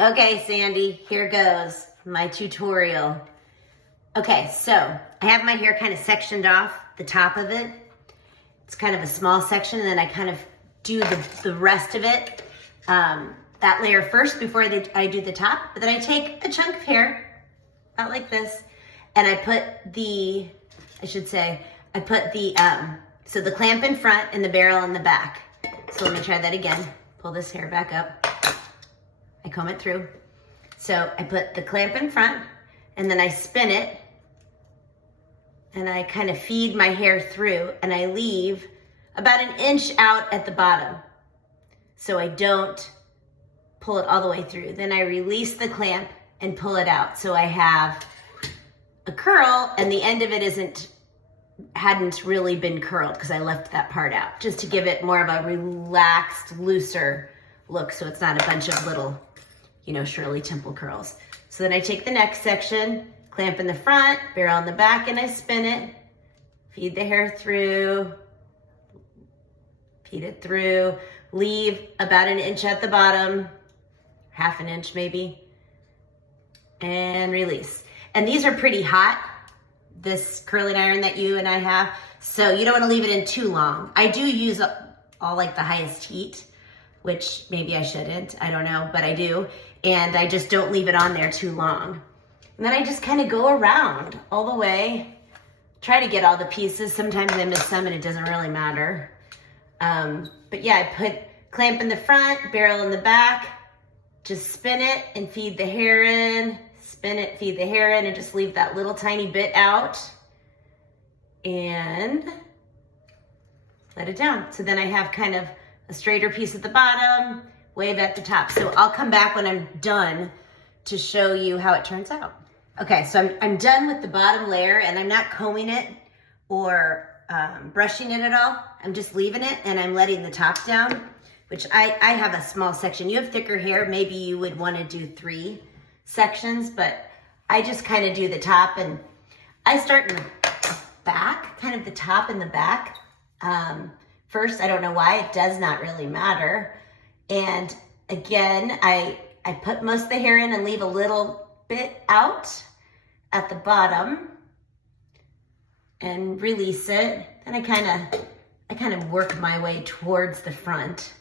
Okay, Sandy, here goes my tutorial. Okay, so I have my hair kind of sectioned off the top of it. It's kind of a small section, and then I kind of do the rest of it, that layer first before I do the top. But then I take a chunk of hair, about like this, and I put the so the clamp in front and the barrel in the back. So let me try that again. Pull this hair back up. I comb it through. So I put the clamp in front, and then I spin it, and I kind of feed my hair through, and I leave about an inch out at the bottom, so I don't pull it all the way through. Then I release the clamp and pull it out, so I have a curl, and the end of it hadn't really been curled because I left that part out, just to give it more of a relaxed, looser look, so it's not a bunch of little, Shirley Temple curls. So then I take the next section, clamp in the front, barrel in the back, and I spin it, feed the hair through, feed it through, leave about an inch at the bottom, half an inch maybe, and release. And these are pretty hot, this curling iron that you and I have, so you don't want to leave it in too long. I do use all like the highest heat, which maybe I shouldn't, I don't know, but I do. And I just don't leave it on there too long. And then I just kind of go around all the way, try to get all the pieces. Sometimes I miss some and it doesn't really matter. But yeah, I put clamp in the front, barrel in the back, just spin it and feed the hair in, spin it, feed the hair in, and just leave that little tiny bit out and let it down. So then I have kind of a straighter piece at the bottom, wave at the top. So I'll come back when I'm done to show you how it turns out. Okay, so I'm done with the bottom layer, and I'm not combing it or brushing it at all. I'm just leaving it, and I'm letting the top down, which I have a small section. You have thicker hair, maybe you would want to do 3 sections, but I just kind of do the top, and I start in the back, kind of the top and the back. First, I don't know why, it does not really matter. And again, I put most of the hair in and leave a little bit out at the bottom and release it. Then I kind of work my way towards the front.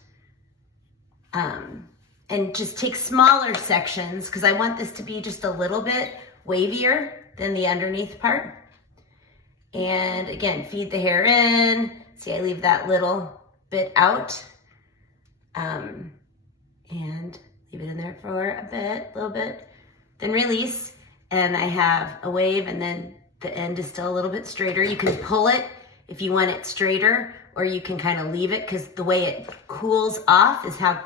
And just take smaller sections because I want this to be just a little bit wavier than the underneath part. And again, feed the hair in. See, I leave that little bit out. And leave it in there for a little bit, then release. And I have a wave, and then the end is still a little bit straighter. You can pull it if you want it straighter, or you can kind of leave it because the way it cools off is how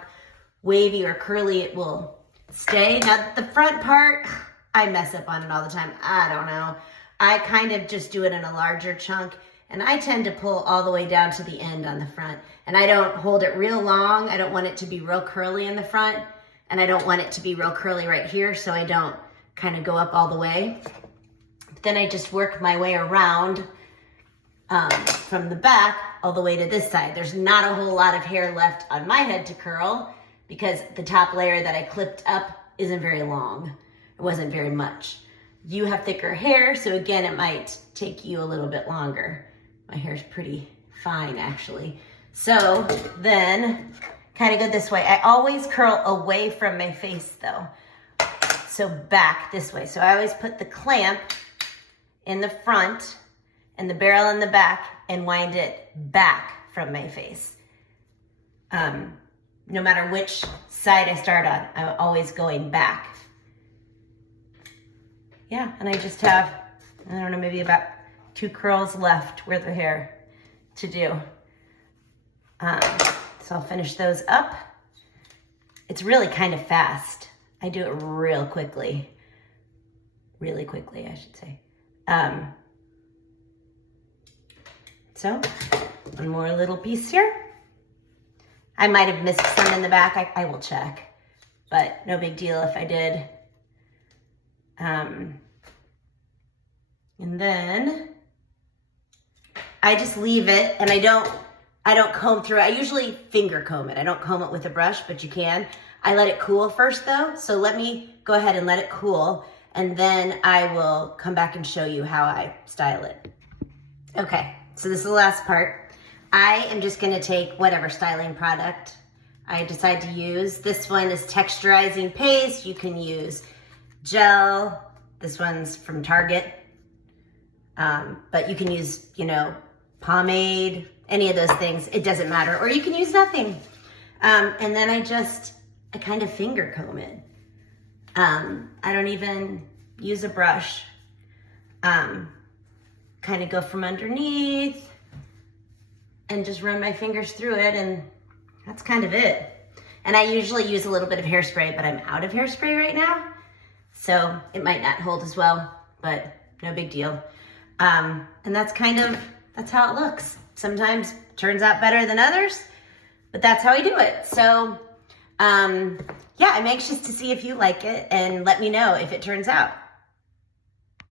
wavy or curly it will stay. Now the front part, I mess up on it all the time. I don't know. I kind of just do it in a larger chunk, and I tend to pull all the way down to the end on the front. And I don't hold it real long. I don't want it to be real curly in the front, and I don't want it to be real curly right here, so I don't kind of go up all the way. Then I just work my way around from the back all the way to this side. There's not a whole lot of hair left on my head to curl because the top layer that I clipped up isn't very long. It wasn't very much. You have thicker hair, so again, it might take you a little bit longer. My hair's pretty fine, actually. So then, kind of go this way. I always curl away from my face, though. So back this way. So I always put the clamp in the front and the barrel in the back and wind it back from my face. No matter which side I start on, I'm always going back. Yeah, and I just have, I don't know, maybe about 2 curls left worth of hair to do. So I'll finish those up. It's really kind of fast. I do it really quickly, I should say. So one more little piece here. I might have missed some in the back. I will check, but no big deal if I did. And then I just leave it, and I don't comb through it. I usually finger comb it. I don't comb it with a brush, but you can. I let it cool first though, so let me go ahead and let it cool, and then I will come back and show you how I style it. Okay, so this is the last part. I am just gonna take whatever styling product I decide to use. This one is texturizing paste. You can use gel. This one's from Target. But you can use, you know, pomade, any of those things. It doesn't matter. Or you can use nothing. And then I kind of finger comb it. I don't even use a brush. Kind of go from underneath and just run my fingers through it, and that's kind of it. And I usually use a little bit of hairspray, but I'm out of hairspray right now, so it might not hold as well, but no big deal. And that's how it looks. Sometimes it turns out better than others, but that's how I do it. So yeah, I'm anxious to see if you like it, and let me know if it turns out.